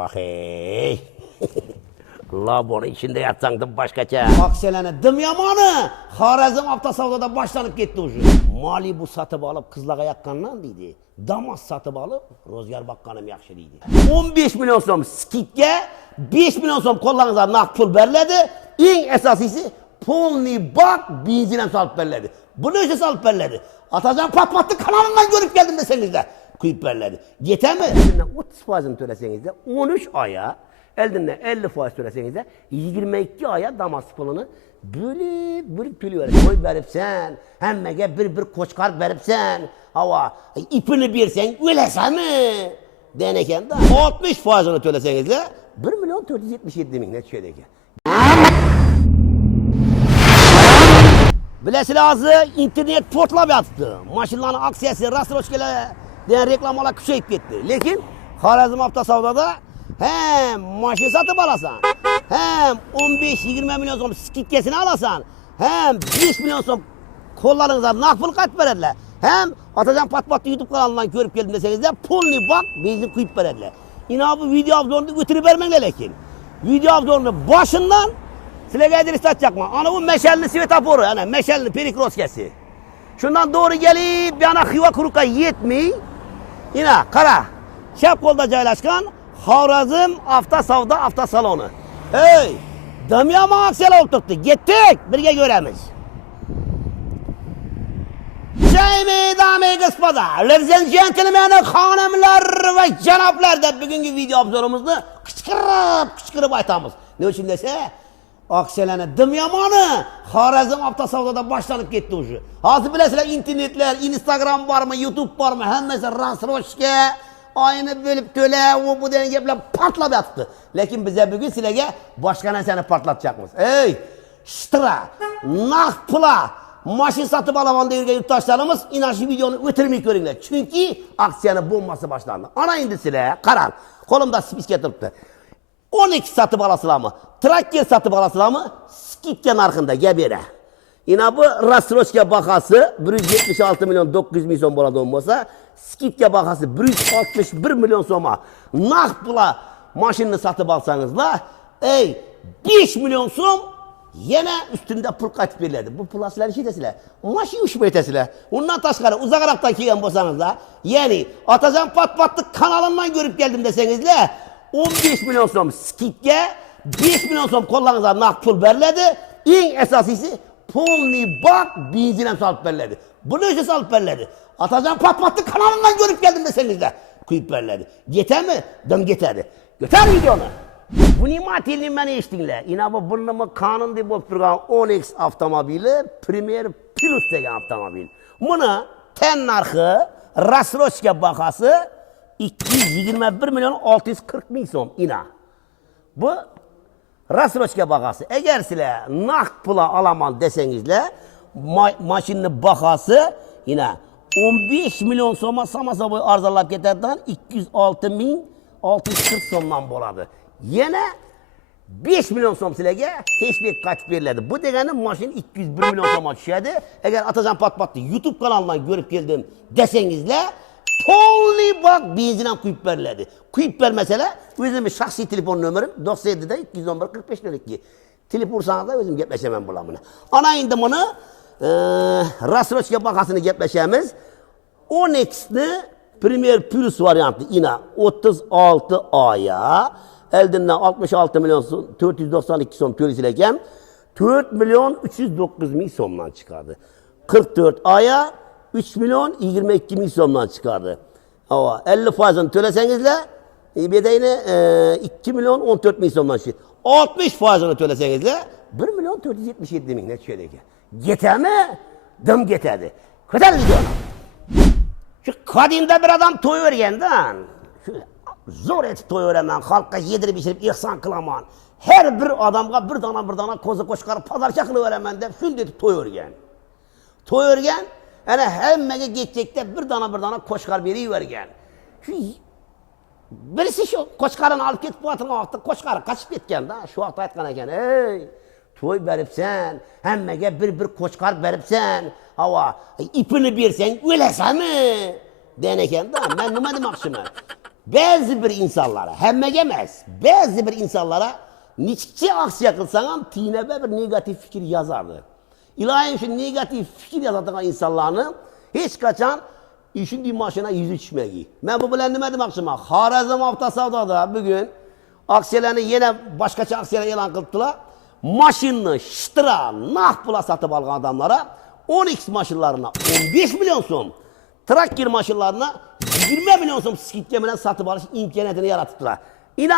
bak ey. Labonun içinde yatsan da başkaça. Akselene dım yamanı. Xorazm avtosavdoda boshlanib ketdi уже. Malibu satıp alıp kızlağa yakkandan deydi. Damas satıp alıp rozgar bakkanım yaxşı deydi. 15 milyon so'm skitga 5 milyon so'm qo'llangizga naqd pul beriladi. Eng asosiysi polni bak benzin ham solib beriladi. Buni o'sha solib beriladi. Atajon patpatni kanalından görüp geldim deseniz de kuyup beriladi. Yetemi? 30%'ını tölerseniz de 13 aya eldinden 50% tölerseniz de 22 aya damas pulunu bölüp tülüyor. Koy veripsen, hemmege bir koçkar veripsen, hava ipini birsen ölesen mi? Deneken de 60%'ını tölerseniz de 1 milyon 477 bin net şöyle ki. Bilesiz internet portlab yatdı. Maşinlarning aksiyasi, rastrochkalar degan reklamalar kuchayib ketdi. Lekin Xorazm avtosavdoda hem maşin satıp alasan, hem 15-20 milyon so'm skitkasini alasan, hem 5 milyon so'm qo'llaringizga naqd pul qaytib beradilar. Hem Atajon patpatni YouTube kanalından görüp geldim deseniz de pulni bak benzin quyib beradilar. Ina bu video obzorini o'tirib bermanglar lekin. Video obzorini başından sizlarga adres atacakman. Ana bu meşalli svetoforu, ana meşalli perikroskasi. Şundan doğru gelip yana Xiva Kuruk'a yetmey. Yine qara. Şap kolda joylashgan Xorazm avtosavdo avtosaloni. Hey! Damyama aksiyalar o'tiribdi. Ketdik, birga ko'ramiz. Dame господа, ladies and gentlemen, xonimlar va janoblar deb bugungi video obzorimizni qichqirib aytamiz. Ne uchun desa, aksiyalarni dim yomoni Xorazm avtosavdoda boshlanib ketdi уже. Hozir bilasizlar internetlar, Instagram bormi, YouTube bormi, hammasi rasrochka, oyini bo'lib to'la, bu degan gaplar portlab yotibdi. Lekin biz bugun sizlarga boshqa narsani portlatacakmiz. Ey, shtra, naqd pula mashin sotib olaman degan yurtdoshlarimiz ina shu videoni o'tirmay ko'ringlar. Chunki aksiyani bombasi boshlandi. Ana endi sizlar qarang, qo'limda spiska turibdi. 12 satıp alasılarmı? Trakker satıp alasılarmı? Skitka narxında gebere. Yine bu rastrochka bakası 176 milyon 900 bin so'm bo'ladi bo'lsa, skitka bakası 161 milyon so'ma. Naqd pula mashinani satıp alsanızlar, ey 5 milyon so'm yana üstünde pul qaytib beriladi. Bu pul sizlar ish etasizlar. Mashin ushbu etasizlar. Undan tashqari uzoqroqdan kelgan bo'lsangizlar, ya'ni Atajon patpatni kanalından görüp geldim desengizlar, 15 milyon so'm skitga 5 milyon so'm qo'llangizga naqd pul beriladi. Eng asosiysi polni bak benzin ham solib beriladi. Buni o'sha solib beriladi. Atajon patpatni kanalından görüp geldim desengizlar quyib beriladi. Yetami? Dim ketadi. Ko'tar videoni. Vнимательно meni eshitinglar. Ina bu burnimi qonun deb bo'lib turgan Onyx avtomobili Premier Plus degan avtomobil. Buni ten narxi, rasrochka bahasi 221 milyon 640 bin so'm ina. Bu rasrochka bahası. Eğer sizler naqd pula alaman desengizler, maşinning bahası ina 15 milyon so'ma samasa boy arzalab ketadigan 206 bin 640 so'mdan bo'ladi. Yana 5 milyon so'm sizlarga hechbek qaytib beriladi. Bu degani mashin 201 milyon so'mga tushadi. Agar Atajon patpatni YouTube kanalidan görüp geldim desengizler, polni bak benzin ham quyib beriladi. Quyib bermasalar, o'zimning shaxsiy telefon nomerim 97 211 45 02. Telefon ursangiz o'zim gaplashaman bularni. Ana endi buni rasrochka bahasini gaplashamiz. Onyxni Premier Plus varianti ina 36 oya eldinden 66 milyon 492 so'm to'laysiz ekan 4 milyon 309 bin so'mdan chiqadi. 44 oya 3 milyon 22 bin so'mdan chiqardi. 50%'ını tölesenizler, bedayini 2 milyon 14 bin so'mdan chiqadi. 60%'ını tölesenizler 1 milyon 477 bin net şöyle ki. Getemi? Dım getedi. Ko'tar videoni. Şu qadimda bir adam to'y o'rgandan, zo'r etib to'y o'raman, xalqqa yedirib ichirib ihson qilaman. Her bir adamga bir dana ko'zi qo'shqarib pazarcha qilib o'raman deb shunday etib to'y o'rgan. To'y o'rgan, ana hammaga ketjakda bir dana qo'shqar beravergan. Shu birisi shu qo'shqarini olib ketib o'tirgan vaqtda qo'shqari qochib ketganda, shu vaqtda aytgan ekan, "Ey, to'y beribsan, hammaga bir qo'shqar beribsan, hava ipini bersang o'lasanmi?" degan ekanda, men nima demoqchiman? Bazı bir insanlara, hemme demez, bazı bir insanlara niçki aksiya kılsan tinebe bir negatif fikir yazardı. İlahi şu negatif fikir yazatan insanlarını hiç kaçan işin bir maşına yüzü düşmeyi. Ben bu bilen demedim akşama. Xorazm Avtosavdoda bugün aksiyelerini yine başkaça aksiyeler elan kıldılar. Maşinini şıtıra, nah pula satıp algan adamlara 10x maşınlarına 15 milyon so'm, trakker maşınlarına 20 milyon so'm skitlemeden satıp alış imkaniyetini yarattılar. Yine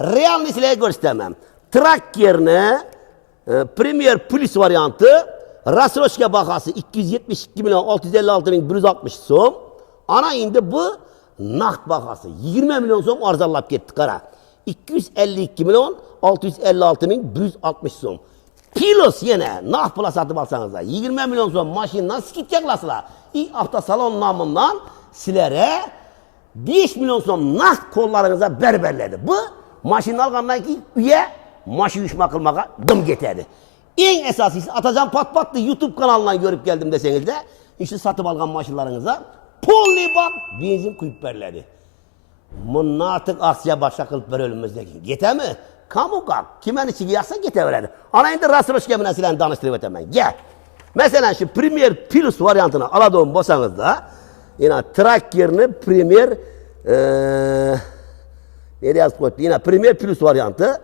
real meseleyi göstermem. Trakkerini Premier Plus varyantı Rasroşka bakası 272 milyon 656 bin 160 so'm. Ana indi bu nakt bakası 20 milyon so'm arzallap ketdi qara. 252 milyon 656 bin 160 so'm. Plus yine nakt pula satıp alsanız da 20 milyon so'm maşindan skitke kılasılar. İlk hafta salon namından silere 5 milyon so'm nakt kollarınıza berberledi. Bu maşin algandan ki üye maşı uyuşma kılmaka dım getirdi. En esasıysa atacağım pat patlı YouTube kanalından görüp geldim deseniz de işte satıp algan maşınlarınıza polli bak benzin kuyup verledi. Bunun artık aksiya başa kılıp verilmezdeki. Gete mi? Kamu kalk. Kimen içi giyaksa gete veredi. Ana indi Rasroş gemine silen danıştırıp etemem. Gel. Mesela şu Premier Plus varyantını aladığım bolsanız da yine Trakkerini Premier nereye yazıp koydu? Yine Premier Plus varyantı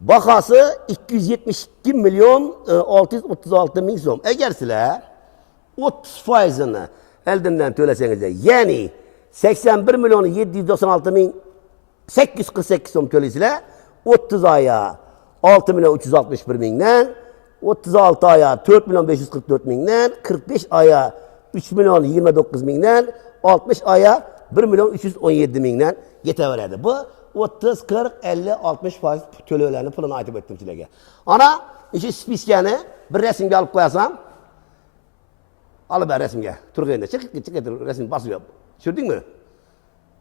bakası 272 milyon 636 bin so'm. Eğer sizler 30%'ını eldinden töyleseniz de yani 81 milyon 796 bin 848 so'm töleysizler 30 aya 6 milyon 361 binden 36 aya 4 milyon 544 binden 45 aya 3 milyon 29 binden 60 aya 1 milyon 317 binden yeteveredi. Bu 30, 40, 50, 60 faiz töleğlerini pulunu aytıp ettim sizlerge. Ana işi spiskeni bir resimge alıp koyasam alıp ver resimge. Turgayında çık resim basıyor. Sürdün mü?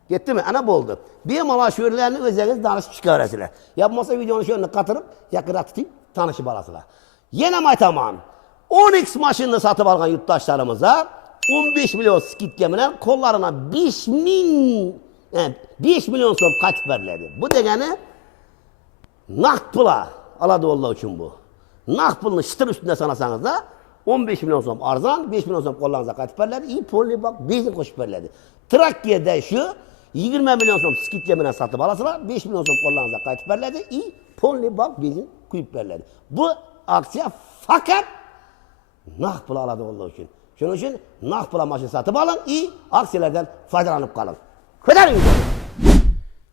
Gitti mi? Ana boldu. Bir mala şöylelerini özleriniz danışıp çıkarasılar. Yapmasa videonun şöyle katırıp yakıra tutayım tanışıp alasılar. Yine maytaman 10x maşinini satıp algan yurttaşlarımıza 15 milyon skit gemine kollarına 5 milyon so'm kaçıp verildi. Bu degeni nakt pula aladı Allah için bu. Nakt pulunu çıtır üstünde sanasanız da 15 milyon so'm arzan, 5 milyon so'm kollarınıza kaçıp verildi. İyi polli bak benzin koşup verildi. Trakkiye'de şu 20 milyon so'm skit gemine satıp alasılar, 5 milyon so'm kollarınıza kaçıp verildi. İyi polli bak benzin kuyup verildi. Bu aksiya fakat nakt pula aladı Allah için. Şunun için nakt pula maşin satıp alın, iyi aksiyelerden faydalanıp kalın. Köderin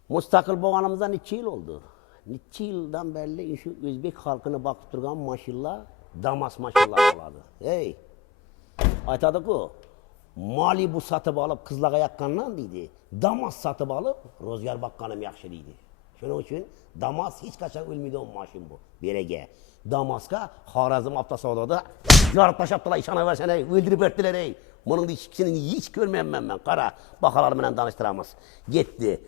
Mustakil boğanımızda neçe yıl oldu? Neçe yıldan belli şu Özbek halkını bakıp durgan maşinlar Damas maşinlar oladı. Hey! Aytadık o. Mali bu satıp alıp kızlağa yakkandan deydi. Damas satıp alıp rozgar bakkanım yakşı deydi. Şunun için Damas hiç kaçan ölmeydi o maşin bu. Berege. Damaska Xorazm Avtosavdoda yarıp taşaptılar işana versene öldürüp ettiler ey. Bunun da ikisini hiç görmeyem ben. Kara bakalarımla danıştıramaz. Gitti.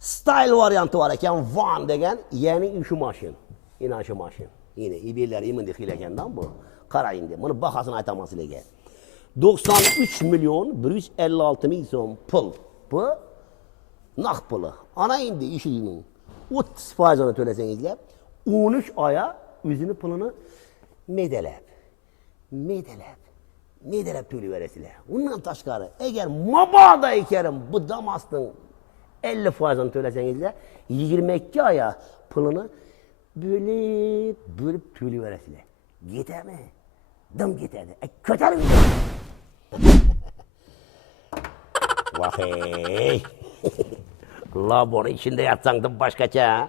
Style varyantı var eken Van degen yani şu maşin. Yine şu maşin. Yine İbirler imindi hilekenden bu. Kara indi. Bunu bakasını aytaması lege. 93 milyon 156 bin so'm pul. Bu nak pulu. Ana indi işinin 30%'ını tölesenizler 13 aya özünü pulunu medelep töleveresiler. Ondan taşkarı eğer mabada ekerim bu Damas'ın 50%'ını tölesenizler 22 aya pulunu bölüp töleveresiler. Yeter mi? Dım yeterdi. Köter mi? Vay! Labonun içinde yatsan dım başkaça.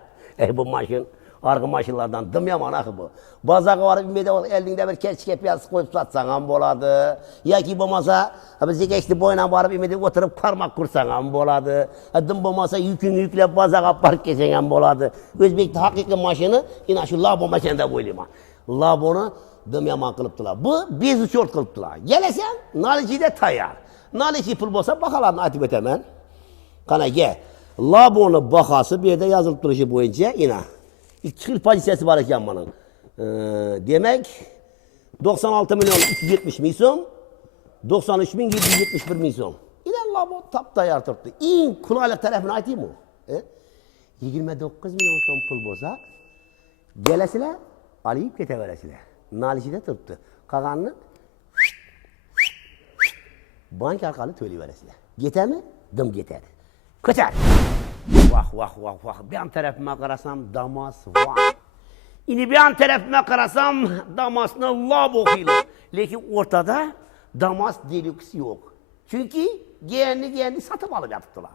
Bu maşin arka maşinlardan dım yaman akı bu. Bazağı var bir elinde bir keçkep yazısı koyup satsan boladı. Ya ki bulmasa zikeşli boyuna varıp imedi oturup karmak kursan boladı. Dım bulmasa yükle bazağı park kesen boladı. Özbek'te hakiki maşini yine şu Labon maşininde koyayım. Labonu dım yaman kılıptılar. Bu bezi çort kılıptılar. Gelesen nalici de tayar. Nalici pul bolsa bakalarını atıp etemen. Kana gel. Labonu bakası bir de yazılıp duruşu boyunca yine. İki yıl pozisiyası var eken bunun. Demek 96 milyon 370 bin so'm, 93 bin 771 bin so'm. İlan Vallahi bu tap tayar turibdi. Eng qulaylik tarafini aytaymi? 29 milyon so'm pul bo'lsa, kelasizlar, olib ketaverasizlar. Nalishida turibdi. Qolganini bank orqali to'layverasizlar. Ketami? Dim ketadi. Ko'tar. Vah. Bir yan tarafıma qarasam Damas vah. Yine bir yan tarafıma qarasam Damas'ni lab o'qiylar. Lekin o'rtada Damas Deluxe yo'q. Çünkü geyenli satıp alıp yaptılar.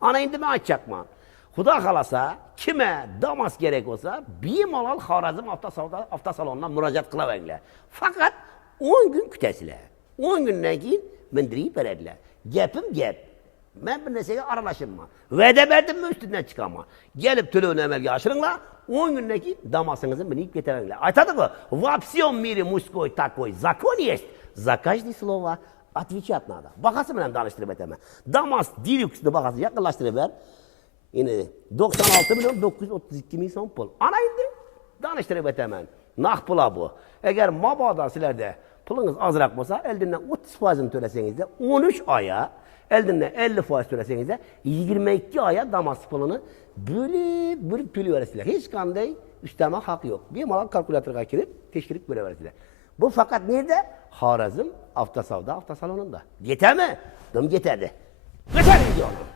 Ana indi ben açacakman. Xudo xolasa kime Damas gerek olsa bemalol Xorazm avtosalonidan murojaat qilaveringlar. Faqat 10 gün kutasilar. 10 gündən keyin mindirib beradilar. Gapim gap. Ben bir narsaga aralashmayman. Va'da berdimmi üstünden chiqaman. Gelip to'lovni amalga oshiringlar. 10 gündən keyin Damas'ınızı minib ketaveringlar. Aytadi-ku, во всем мире мужской такой закон есть. За каждое слово отвечать надо. Бағасы bilan tanishtirib aytaman. Damas Deluxe'ni бағасы yaqinlashtirib ber. Yine 96 milyon 932 ming so'm pul. Ana endi tanishtirib aytaman. Naq pul bu. Eğer mabodo sizlarda pulunuz azroq bo'lsa, eldinden 30% to'lasangizda 13 oya, eldinden 50% to'lasangizda 22 oya Damas pulini bölüp to'layverasizlar. Hech qanday ustama haq yo'q. Bemalol kalkulyatorga kirib, tekshirib ko'raverasizlar. Bu faqat nerede? Xorazm avtosalonida. Yetami? Dim yetadi. Ko'taring diyorum.